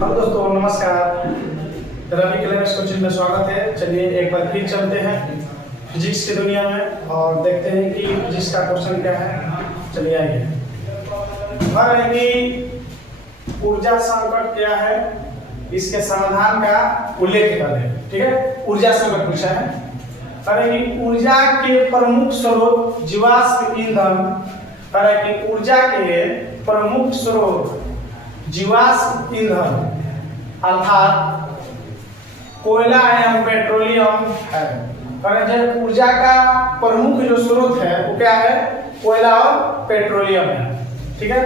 Hello दोस्तों, नमस्कार। Ravi Clemens coaching में स्वागत है। चलिए एक बार फिर चलते हैं फिजिक्स की दुनिया में और देखते हैं कि फिजिक्स का क्वेश्चन क्या है। चलिए आइए। और है कि ऊर्जा संकट क्या है, इसके समाधान का उल्लेख करें। ठीक है, ऊर्जा संकट पूछा है। अरे कि ऊर्जा के प्रमुख स्रोत जीवाश्म ईंधन, अरे कि ऊर्जा के प्रमुख स्रोत जीवाश्म ईंधन अर्थात कोयला एवं पेट्रोलियम है। जो ऊर्जा का प्रमुख जो स्रोत है वो क्या है? कोयला और पेट्रोलियम है। ठीक है,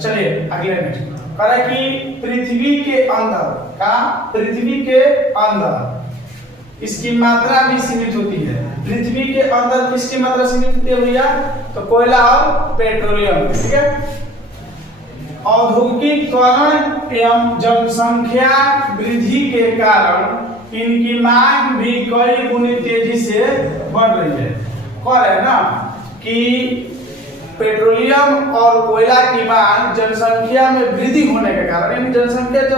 चलिए अगले में कि पृथ्वी के अंदर इसकी मात्रा भी सीमित होती है। पृथ्वी के अंदर किसकी मात्रा सीमित होती है भैया? तो कोयला और पेट्रोलियम। ठीक है, औद्योगिकीकरण एवं जनसंख्या वृद्धि के कारण इनकी मांग भी कई गुनी तेजी से बढ़ रही है। और है ना कि पेट्रोलियम और कोयला की मांग जनसंख्या में वृद्धि होने के कारण, यानी जनसंख्या जो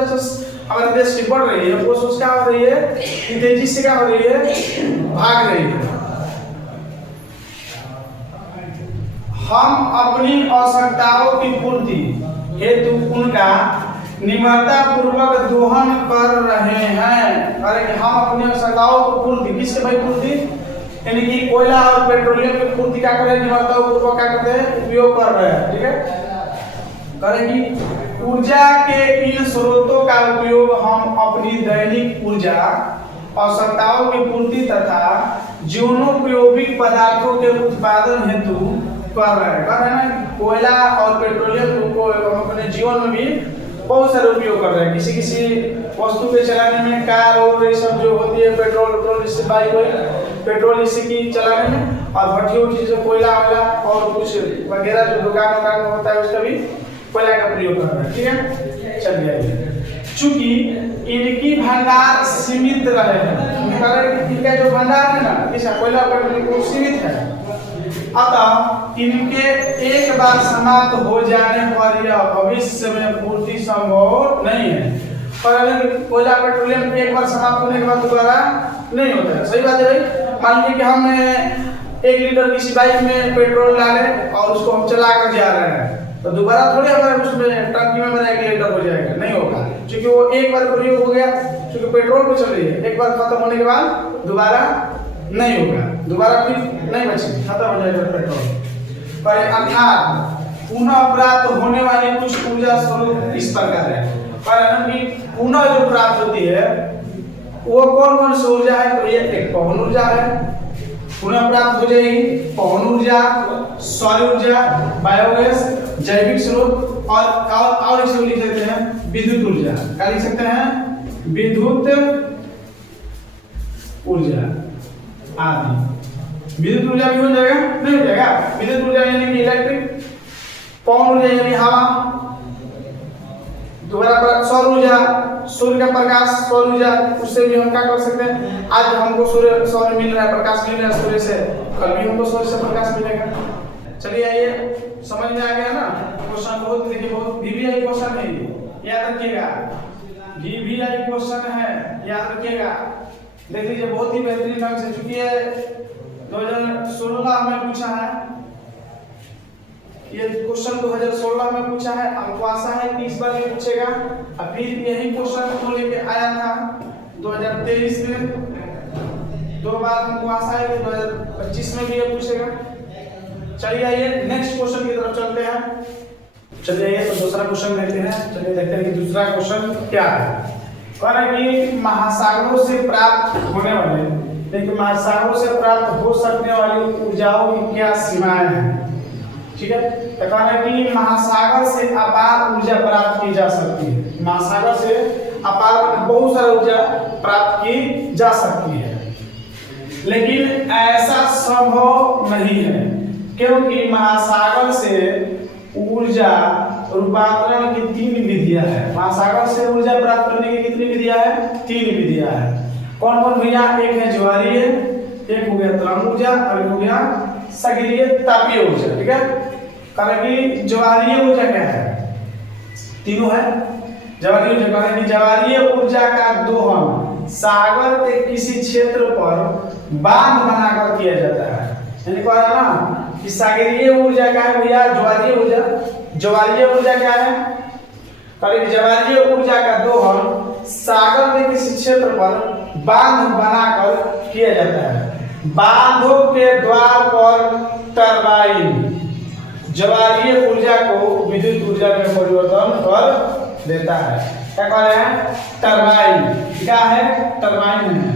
हमारे देश की बढ़ रही है वो सोच क्या हो रही है कि तेजी से क्या हो रही है, भाग रही है। हम अपनी आवश्यकताओं की पूर्ति हेतु उनका निम्रता पूर्वक दोहन कर रहे हैं। अरे हम अपनी आवश्यकताओं को पूर्ति, किसके भाई पूर्ति? यानी कि कोयला और पेट्रोलियम की पूर्ति क्या कर रहे हैं? निम्रता पूर्वक क्या करते हैं? उपयोग कर रहे हैं। ठीक है, करेंगी ऊर्जा के इन स्रोतों का उपयोग हम अपनी दैनिक ऊर्जा आवश्यकताओं की पूर्ति तथा जीवनोपयोगी पदार्थों के उत्पादन हेतु कर रहे हैं ना। कोयला और पेट्रोलियम को अपने जीवन में भी बहुत सारे उपयोग कर रहे हैं। किसी किसी वस्तु के चलाने में, कार और ये सब जो होती है, पेट्रोल इससे बाइक हुई, पेट्रोल इसी की चलाने में, और भट्टी जो कोयला वाला और कुछ वगैरह जो दुकान में होता है उसका भी कोयला का प्रयोग कर रहे हैं। ठीक है, चलिए आइए। चूंकि इनकी भंडार सीमित रहे हैं, इनका जो भंडार है ना, इसका कोयला पेट्रोल सीमित है, अतः इनके एक बार समाप्त हो जाने पर यह भविष्य में पूर्ति संभव नहीं है। पर अगर कोयला पेट्रोलियम एक बार समाप्त होने के बाद दोबारा नहीं होता है। सही बात है भाई। मान लीजिए कि हम 1 लीटर किसी बाइक में पेट्रोल डाले और उसको हम चला कर जा रहे हैं, तो दोबारा थोड़ी हमारे उसमें टंकी में मेरा 1 लीटर हो जाएगा, नहीं होगा, क्योंकि वो एक बार प्रयोग हो गया। क्योंकि पेट्रोल पे चल रही है, एक बार खत्म होने के बाद दोबारा नहीं होगा, दोबारा फिर नहीं बचेगी, खत्म हो जाएगा पेट्रोल। पर अर्थात पुनः प्राप्त होने वाली कुछ ऊर्जा स्रोत इस प्रकार है। पर पुनः जो प्राप्त होती है वो कौन कौन सी ऊर्जा है? तो ये एक पवन ऊर्जा है, पुनः प्राप्त हो जाएगी। पवन ऊर्जा, सौर ऊर्जा, बायोगैस, जैविक स्रोत और इसे लिख सकते हैं विद्युत ऊर्जा। क्या लिख सकते हैं? विद्युत ऊर्जा आदि। विद्युत ऊर्जा भी हो जाएगा? नहीं हो जाएगा। विद्युत ऊर्जा यानी कि इलेक्ट्रिक, पवन ऊर्जा यानी हवा, दोबारा सौर ऊर्जा, सूर्य का प्रकाश, सौर ऊर्जा, उससे भी हम क्या कर सकते हैं? आज हमको सौर मिल रहा है, प्रकाश मिल रहा है सूर्य से, कल भी हमको सूर्य से प्रकाश मिलेगा। चलिए आइए, समझ में आ गया ना क्वेश्चन? बहुत देखिए, बहुत VVI क्वेश्चन है, याद रखिएगा। VVI क्वेश्चन है, याद रखिएगा। देख लीजिए, बहुत ही बेहतरीन ढंग से, चूंकि ये 2016 में पूछा है, ये क्वेश्चन 2016 में पूछा है। हमको आशा है कि इस बार भी पूछेगा। अब फिर यही क्वेश्चन को लेके आया था 2023 में, 2 बार हमको आशा है कि 2025 में भी ये पूछेगा। चलिए आइए नेक्स्ट क्वेश्चन की तरफ चलते हैं। चलिए आइए, तो दूसरा क्वेश्चन देखते हैं। चलिए देखते हैं कि दूसरा क्वेश्चन क्या है। कह रहा है कि महासागरों से प्राप्त होने वाले, देखिए महासागरों से प्राप्त हो सकने वाली ऊर्जाओं की क्या सीमाएं हैं? ठीक है, तो कह रहा है कि महासागर से अपार ऊर्जा प्राप्त की जा सकती है। महासागर से अपार बहुत सारी ऊर्जा प्राप्त की जा सकती है, लेकिन ऐसा संभव नहीं है, क्योंकि महासागर से ऊर्जा रूपांतरण की 3 विधियां हैं। महासागर से ऊर्जा प्राप्त करने की कितनी विधियां हैं? 3 विधियां हैं। कौन कौन भैया? एक है ज्वारीय, एक हो गया तरंग ऊर्जा, और एक हो गया सक्रिय तापीय ऊर्जा। ठीक है, कारण कि ज्वारीय ऊर्जा क्या है? तीनों है। ज्वारीय ऊर्जा कह रहे हैं कि ज्वारीय ऊर्जा का दोहन सागर के किसी क्षेत्र पर बांध बनाकर किया जाता है। यानी कह रहा ना कि सागरीय ऊर्जा क्या है भैया, ज्वारीय ऊर्जा। ज्वारीय ऊर्जा क्या है, ज्वारीय ऊर्जा का दोहन सागर के किसी क्षेत्र पर बांध बनाकर किया जाता है। बांधों के द्वार पर टरबाइन ज्वारीय ऊर्जा को विद्युत ऊर्जा में परिवर्तन कर देता है। क्या कह रहे हैं, टरबाइन। क्या है, टरबाइन है,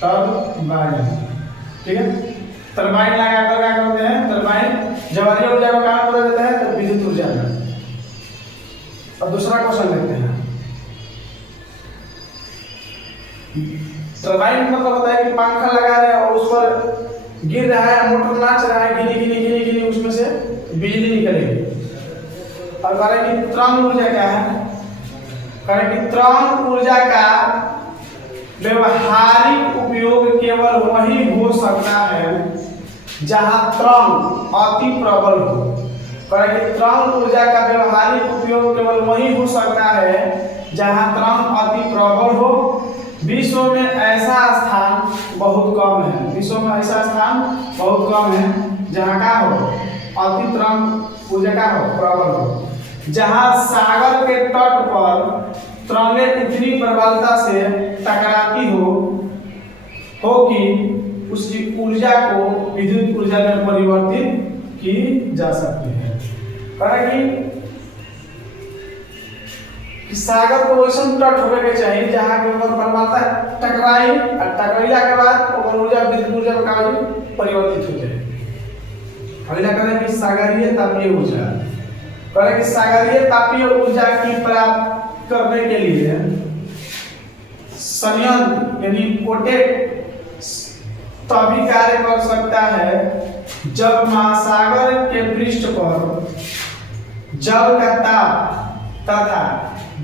टरबाइन। ठीक है, टरबाइन लगाकर क्या करते हैं, टरबाइन ज्वारीय ऊर्जा को काम कर देता है तो विद्युत ऊर्जा में। अब दूसरा क्वेश्चन देखते हैं। टरबाइन मतलब होता है कि पंखा लगा रहे हैं और उस पर गिर रहा है, मोटर नाच रहा है, गिनी गिनी गिनी गिनी उसमें से बिजली निकलेगी। और कह रहे हैं कि तरंग ऊर्जा क्या है, कह रहे हैं कि तरंग ऊर्जा का व्यवहारिक उपयोग केवल वही हो सकता है जहां तरंग अति प्रबल हो। कह रहे हैं कि तरंग ऊर्जा का व्यवहारिक उपयोग केवल वही हो सकता है जहां तरंग अति प्रबल हो। विश्व में ऐसा स्थान बहुत कम है, विश्व में ऐसा स्थान बहुत कम है जहाँ का हो अति तरंग ऊर्जा का हो प्रबल हो, जहाँ सागर के तट पर तरंगें इतनी प्रबलता से टकराती हो कि उसकी ऊर्जा को विद्युत ऊर्जा में परिवर्तित की जा सकती है। कि सागर को वैसा तट होवे के चाहिए जहाँ के ऊपर परमात्मा टकराई और टकराइला के बाद ओकर ऊर्जा विद्युत ऊर्जा में काफी परिवर्तित हो जाए। अगला करें कि सागरीय तापीय ऊर्जा। करें कि सागरीय तापीय ऊर्जा की प्राप्त करने के लिए संयंत्र यानी पोटेट तभी कार्य कर सकता है जब महासागर के पृष्ठ पर जल का ताप तथा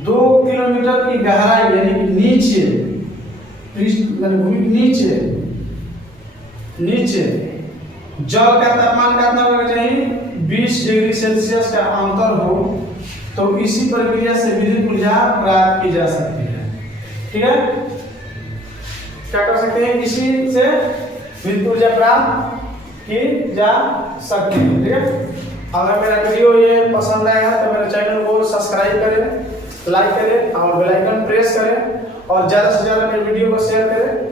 2 किलोमीटर की गहराई यानी कि नीचे पृष्ठ यानी भूमि के नीचे जल का तापमान कितना होना चाहिए, 20 डिग्री सेल्सियस का अंतर हो, तो इसी प्रक्रिया से विद्युत ऊर्जा प्राप्त की जा सकती है। ठीक है, क्या कर सकते हैं, इसी से विद्युत ऊर्जा प्राप्त की जा सकती है। ठीक है, अगर मेरा वीडियो ये पसंद आया तो मेरे चैनल को सब्सक्राइब करें, लाइक करें और बेल आइकन प्रेस करें और ज़्यादा से ज़्यादा मेरे वीडियो को शेयर करें।